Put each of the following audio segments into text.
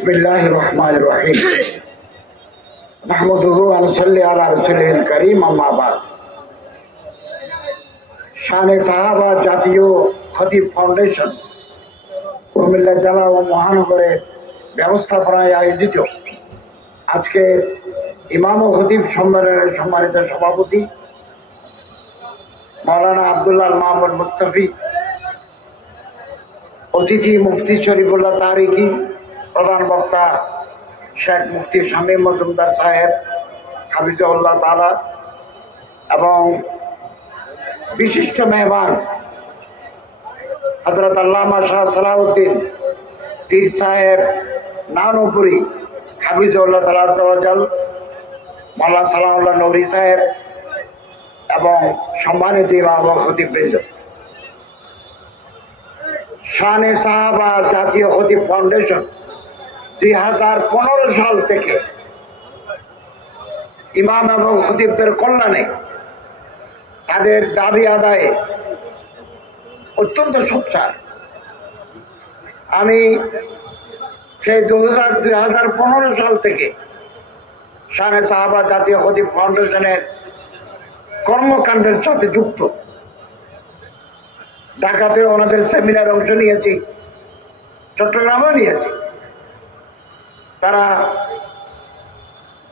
बिस्मिल्लाहिर रहमानिर रहीम नहमदुहु व नसल्ली अला रसूलिल करीम अम्मा बाद शाने साहाबा জাতীয় খতিব ফাউন্ডেশন কুমিল্লা জেলা ও মহানগরের ব্যবস্থাপনায় আয়োজিত আজকে ইমাম ও খতিব সম্মেলনের সম্মানিত সভাপতি মাওলানা আব্দুল্লাহ মাহমুদ মুস্তাফি, অতিথি মুফতি শরীফুল্লাহ তারিকি, প্রধান বক্তা শেখ মুফতি শামীম মজুমদার সাহেব হাফিজাহুল্লাহ তাআলা এবং বিশিষ্ট মেহমান হযরত আল্লামা শাহ সালাউদ্দিন পীর সাহেব নানুপুরি হাফিজাহুল্লাহ তাআলা আযওয়াজাল, মাওলানা সালাউল্লাহ নূরী সাহেব এবং সম্মানিত ইমাম ও খতিববৃন্দ। শানে সাহাবা জাতীয় খতিব ফাউন্ডেশন 2015 সাল থেকে ইমাম এবং খতিবদের কল্যাণে তাদের দাবি আদায়ে অত্যন্ত সোচ্চার। আমি সেই 2015 সাল থেকে শানে সাহাবা জাতীয় খতিব ফাউন্ডেশনের কর্মকাণ্ডের সাথে যুক্ত। ঢাকাতে ওনাদের সেমিনার অংশ নিয়েছি, চট্টগ্রামেও নিয়েছি। তারা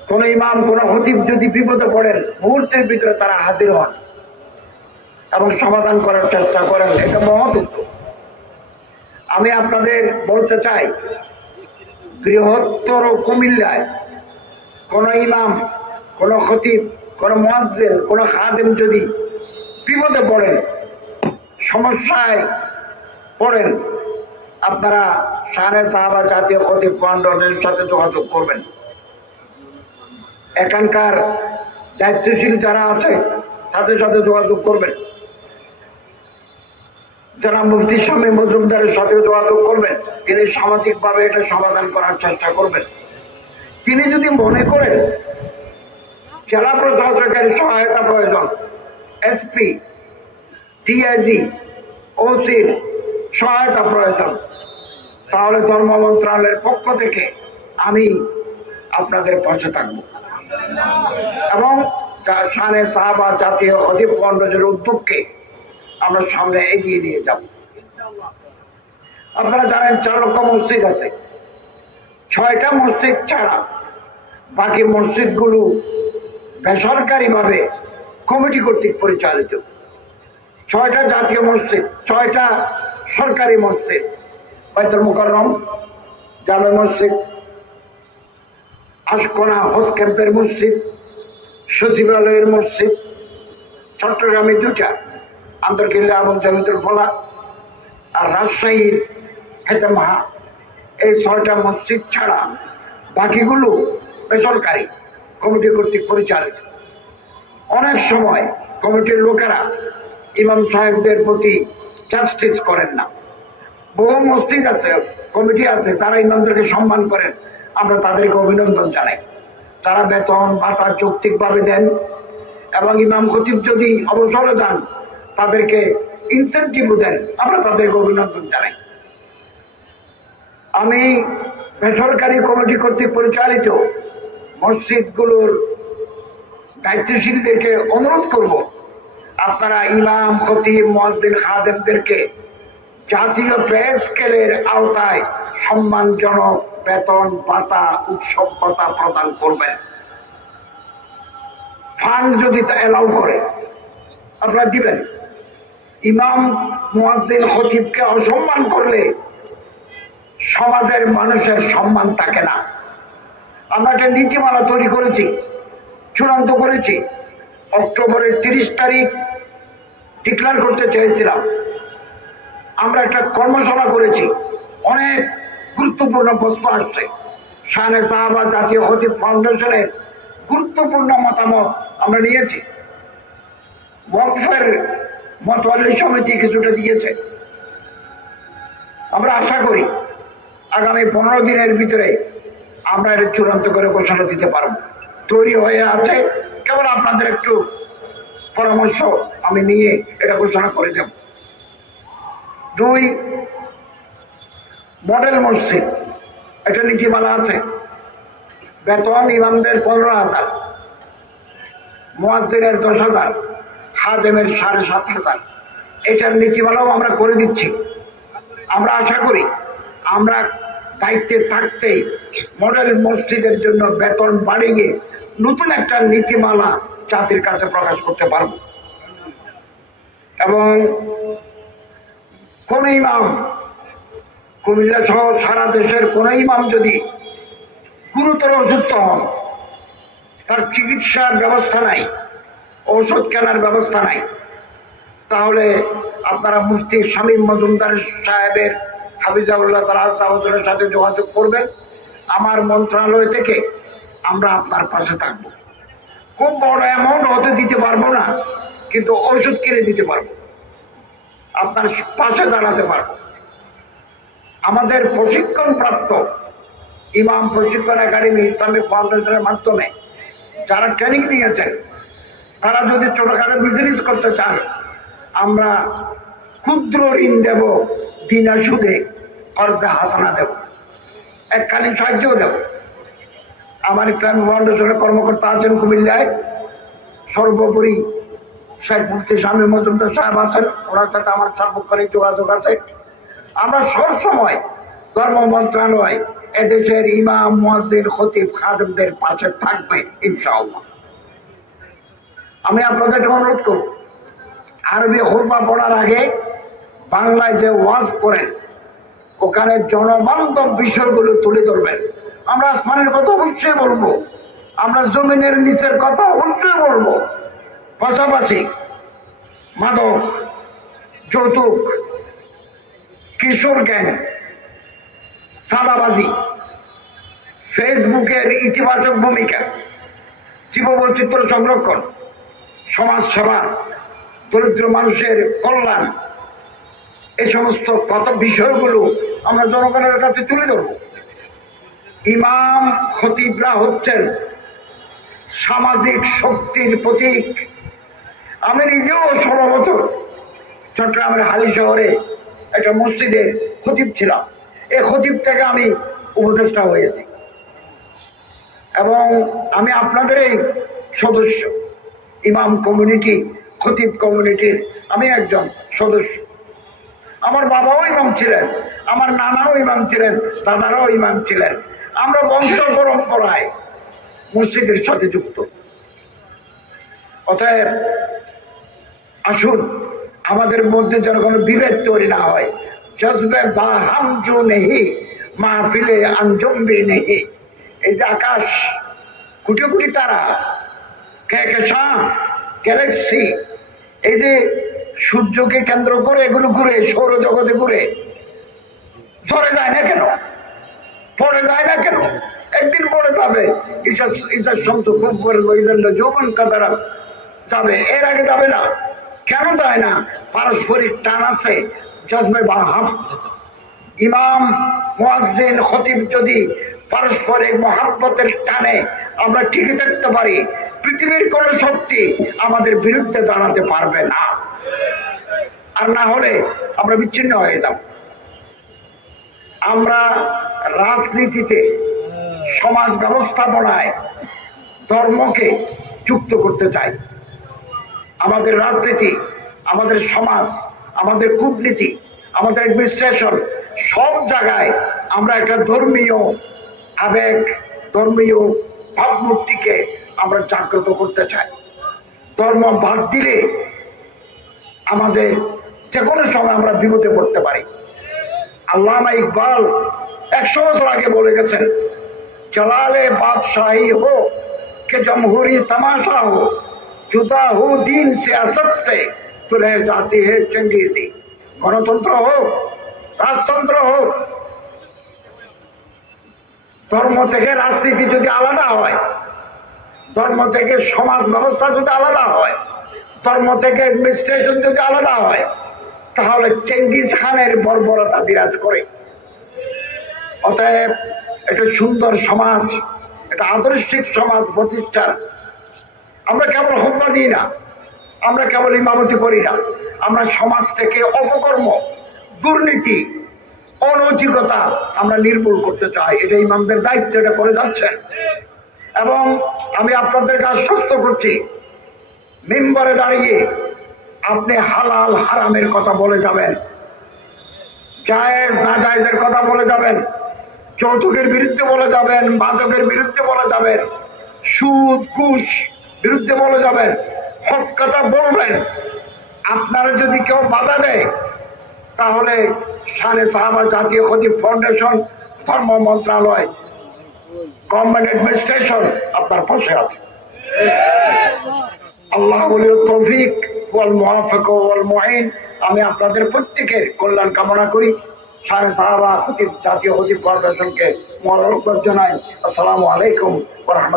কোন ইমাম কোন খতিব যদি বিপদে পড়েন মুহূর্তের ভিতরে তারা হাজির হন এবং সমাধান করার চেষ্টা করেন। এটা মহৎ উদ্যোগ। আমি আপনাদের বলতে চাই, বৃহত্তর কুমিল্লায় কোন ইমাম কোন খতিব কোন মুয়াজ্জিন কোন খাদেম যদি বিপদে পড়েন, সমস্যায় পড়েন, আপনারা শানে সাহাবা জাতীয় খতিব ফাউন্ডেশনের সাথে যোগাযোগ করবেন। এখানকার দায়িত্বশীল যারা আছে তাদের সাথে যোগাযোগ করবেন। যারা মুফতি শামীম মজুমদারের সাথে যোগাযোগ করবেন, তিনি সামাজিকভাবে এটা সমাধান করার চেষ্টা করবেন। তিনি যদি মনে করেন জেলা প্রশাসকের সহায়তা প্রয়োজন, এসপি ডিআইজি ওসির সহায়তা প্রয়োজন, তাহলে ধর্ম মন্ত্রণালয়ের পক্ষ থেকে আমি আপনাদের পাশে থাকব এবং শানে সাহাবা জাতীয় খতিব ফাউন্ডেশনের উদ্যোগকে আমরা সামনে এগিয়ে নিয়ে যাব। আপনারা জানেন 4 লক্ষ মসজিদ আছে, 6টা মসজিদ ছাড়া বাকি মসজিদগুলো বেসরকারিভাবে কমিটি কর্তৃক পরিচালিত। 6টা জাতীয় মসজিদ, 6টা সরকারি মসজিদ, বাইতুল মুকাররম জামে মসজিদ, আশকোনা হজ ক্যাম্পের মসজিদ, সচিবালয়ের মসজিদ, চট্টগ্রামে 2টা, আন্দরকিল্লা এবং জমিতুল ফলা, আর রাজশাহীর হেতেমাহা। এই 6টা মসজিদ ছাড়া বাকিগুলো বেসরকারি কমিটি কর্তৃক পরিচালিত। অনেক সময় কমিটির লোকেরা ইমাম সাহেবদের প্রতি জাস্টিস করেন না। বহু মসজিদ আছে, কমিটি আছে, তারা ইমামদেরকে সম্মান করেন, আমরা তাদেরকে অভিনন্দন জানাই। তারা বেতন ভাতা যৌক্তিকভাবে দেন এবং ইমাম খতিব যদি অবসরে যান তাদেরকে ইনসেন্টিভও দেন, আমরা তাদেরকে অভিনন্দন জানাই। আমি বেসরকারি কমিটি কর্তৃক পরিচালিত মসজিদগুলোর দায়িত্বশীলদেরকে অনুরোধ করব, আপনারা ইমাম খতিব মুয়াজ্জিন খাদেমদেরকে জাতীয় পে স্কেলের আওতায় সম্মানজনক বেতন ভাতা উৎসব ভাতা প্রদান করবেন। ফান্ড যদি এলাউ করে আপনারা দিবেন। ইমাম মুয়াজ্জিন খতিবকে অসম্মান করলে সমাজের মানুষের সম্মান থাকে না। আমরা একটা নীতিমালা তৈরি করেছি, চূড়ান্ত করেছি। অক্টোবরের 30 তারিখ ডিক্লেয়ার করতে চেয়েছিলাম। আমরা একটা কর্মশালা করেছি, অনেক গুরুত্বপূর্ণ প্রশ্ন আসছে। শানে সাহাবা জাতীয় খতিব ফাউন্ডেশনের গুরুত্বপূর্ণ মতামত আমরা নিয়েছি। ওয়াকফের মতওয়াল্লি সমিতি কিছুটা দিয়েছে। আমরা আশা করি আগামী 15 দিনের ভিতরে আমরা এটা চূড়ান্ত করে ঘোষণা দিতে পারব। তৈরি হয়ে আছে, কেবল আপনাদের একটু পরামর্শ আমি নিয়ে এটা ঘোষণা করে দেব। 2, মডেল মসজিদ একটা নীতিমালা আছে। বেতন ইমামদের 15,000, মুয়াজ্জিনের 10,000, খাদেমের 7,500। এটার নীতিমালাও আমরা করে দিচ্ছি। আমরা আশা করি আমরা দায়িত্বে থাকতেই মডেল মসজিদের জন্য বেতন বাড়িয়ে নতুন একটা নীতিমালা জাতির কাছে প্রকাশ করতে পারব। এবং কোন ইমাম, কুমিল্লা সহ সারা দেশের কোন ইমাম যদি গুরুতর অসুস্থ হন, তার চিকিৎসার ব্যবস্থা নাই, ঔষধ কেনার ব্যবস্থা নাই, তাহলে আপনারা মুফতি শামীম মজুমদার সাহেবের হাফিজাউল্লাহ তাআলার সাথে যোগাযোগ করবেন। আমার মন্ত্রণালয় থেকে আমরা আপনার পাশে থাকব। খুব বড় অ্যামাউন্ট হতে দিতে পারবো না, কিন্তু ওষুধ কিনে দিতে পারবো, আপনার পাশে দাঁড়াতে পারবো। আমাদের প্রশিক্ষণপ্রাপ্ত ইমাম প্রশিক্ষণ একাডেমি ইসলামিক ফাউন্ডেশনের মাধ্যমে যারা ট্রেনিং নিয়েছেন, তারা যদি ছোটখাটো বিজনেস করতে চান, আমরা ক্ষুদ্র ঋণ দেব, বিনা সুদে কর্জে হাসানা দেব, এককালীন সাহায্যও দেব। আমার ইসলামিক ফাউন্ডেশনের কর্মকর্তা আছেন কুমিল্লায়, সর্বোপরি শেখ মুফতি শামীম মজুমদার সাহেব আছেন, ওনার সাথে আমার সার্বক্ষণিক যোগাযোগ আছে। আমরা সবসময় ধর্ম মন্ত্রণালয় এদেশের ইমাম, মুয়াজ্জিন, খতিব, খাদেমদের পাশে থাকবে ইনশাআল্লাহ। আমি আপনাদেরকে অনুরোধ করব, আরবি খুতবা পড়ার আগে বাংলায় যে ওয়াজ করেন, ওখানে জনবান্ধব বিষয়গুলো তুলে ধরবেন। আমরা আসমানের কথা অবশ্যই বলবো, আমরা জমিনের নিচের কথা অবশ্যই বলবো। পাশাপাশি মাদক, যৌতুক, কিশোর গ্যাং, চাঁদাবাজি, ফেসবুকের ইতিবাচক ভূমিকা, জীববৈচিত্র্য সংরক্ষণ, সমাজ সেবা, দরিদ্র মানুষের কল্যাণ, এই সমস্ত কত বিষয়গুলো আমরা জনগণের কাছে তুলে ধরব। ইমাম খতিবরা হচ্ছেন সামাজিক শক্তির প্রতীক। আমি নিজেও 16 বছর চট্টগ্রামের হালি শহরে একটা মসজিদে খতিব ছিলাম। এই খতিব থেকে আমি উপদেষ্টা হয়েছি এবং আমি আপনাদের এই সদস্য, ইমাম কমিউনিটি, খতিব কমিউনিটির আমি একজন সদস্য। আমার বাবাও ইমাম ছিলেন, আমার নানাও ইমাম ছিলেন, দাদারাও ইমাম ছিলেন। আমরা বংশ পরম্পরায় মসজিদের সাথে যুক্ত। অতএব আসুন আমাদের মধ্যে যেন কোনো বিভেদ তৈরি না হয়। জজবে বা হামজু নেহি মাহফিলে আঞ্জম্বি নেহি। এই যে আকাশ, কোটি কোটি তারা, কেকেশান, গ্যালাক্সি, এই যে সূর্যকে কেন্দ্র করে এগুলো ঘুরে, সৌরজগতে ঘুরে, সরে যায় না কেন? পড়ে যায় না কেন? একদিন পড়ে যাবে। ঈশার শমস খুব করে যৌবন কাতারা যাবে, এর আগে যাবে না। কেন যায় না? পারস্পরিক টান আছে, জজবে বাহাম। ইমাম, মুয়াজ্জিন, খতিব যদি পারস্পরিক মহাব্বতের টানে আমরা টিকে থাকতে পারি, পৃথিবীর কোন শক্তি আমাদের বিরুদ্ধে দাঁড়াতে পারবে না। আর না হলে আমরা বিচ্ছিন্ন হয়ে যাব। আমরা রাজনীতিতে, সমাজ ব্যবস্থাপনায় ধর্মকে যুক্ত করতে চাই। আমাদের রাজনীতি, আমাদের সমাজ, আমাদের কূটনীতি, আমাদের অ্যাডমিনিস্ট্রেশন, সব জায়গায় আমরা একটা ধর্মীয় আবেগ, ধর্মীয় ভাবমূর্তিকে আমরা জাগ্রত করতে চাই। ধর্ম বাদ দিলে আমাদের যে কোনো সময় আমরা বিপদে পড়তে পারি। আল্লামা ইকবাল 100 বছর আগে বলে গেছেন, জলালে বাদশাহী হো কে জমহুরি তামাশা হো, জুদা হো দিন সিয়াসত সে তো রহ জাতি হে চঙ্গেজি। গণতন্ত্র হোক, রাজতন্ত্র হোক, ধর্ম থেকে রাজনীতি যদি আলাদা হয়, ধর্ম থেকে সমাজ ব্যবস্থা যদি আলাদা হয়, ধর্ম থেকে অ্যাডমিনিস্ট্রেশন যদি আলাদা হয়, তাহলে চেঙ্গিস খানের বর্বরতা বিরাজ করে। অতএব একটা সুন্দর সমাজ, একটা আদর্শিক সমাজ প্রতিষ্ঠার আমরা কেবল হুকমা দিই না, আমরা কেবল ইমামতি করি না, আমরা সমাজ থেকে অপকর্ম, দুর্নীতি, অনৈতিকতা আমরা নির্মূল করতে চাই। এটা ইমামদের দায়িত্ব, এটা করে যাচ্ছেন। এবং আমি আপনাদেরকে আশ্বস্ত করছি, মিম্বরে দাঁড়িয়ে আপনি হালাল হারামের কথা বলে যাবেন, জায়েজ না জায়েজের কথা বলে যাবেন, যৌতুকের বিরুদ্ধে বলে যাবেন, মাদকের বিরুদ্ধে বলে যাবেন, সুদ ঘুষ বিরুদ্ধে বলে যাবেন, হক কথা বলবেন। আপনারা যদি কেউ বাধা দেয় তাহলে শানে সাহাবা জাতীয় খতিব ফাউন্ডেশন, ধর্ম মন্ত্রণালয়, গভর্নমেন্ট অ্যাডমিনিস্ট্রেশন আপনার পাশে আছে। আল্লাহ ওয়ালি তৌফিক ওয়াল মুওয়াফিক ওয়াল মুঈন। আমি আপনাদের প্রত্যেকের কল্যাণ কামনা করি। শানে সাহাবা খতিব জাতীয় খতিব ফাউন্ডেশনকে মোবারকবাদ জানাই। আসসালামু আলাইকুম ওয়া রাহমাতুল্লাহ।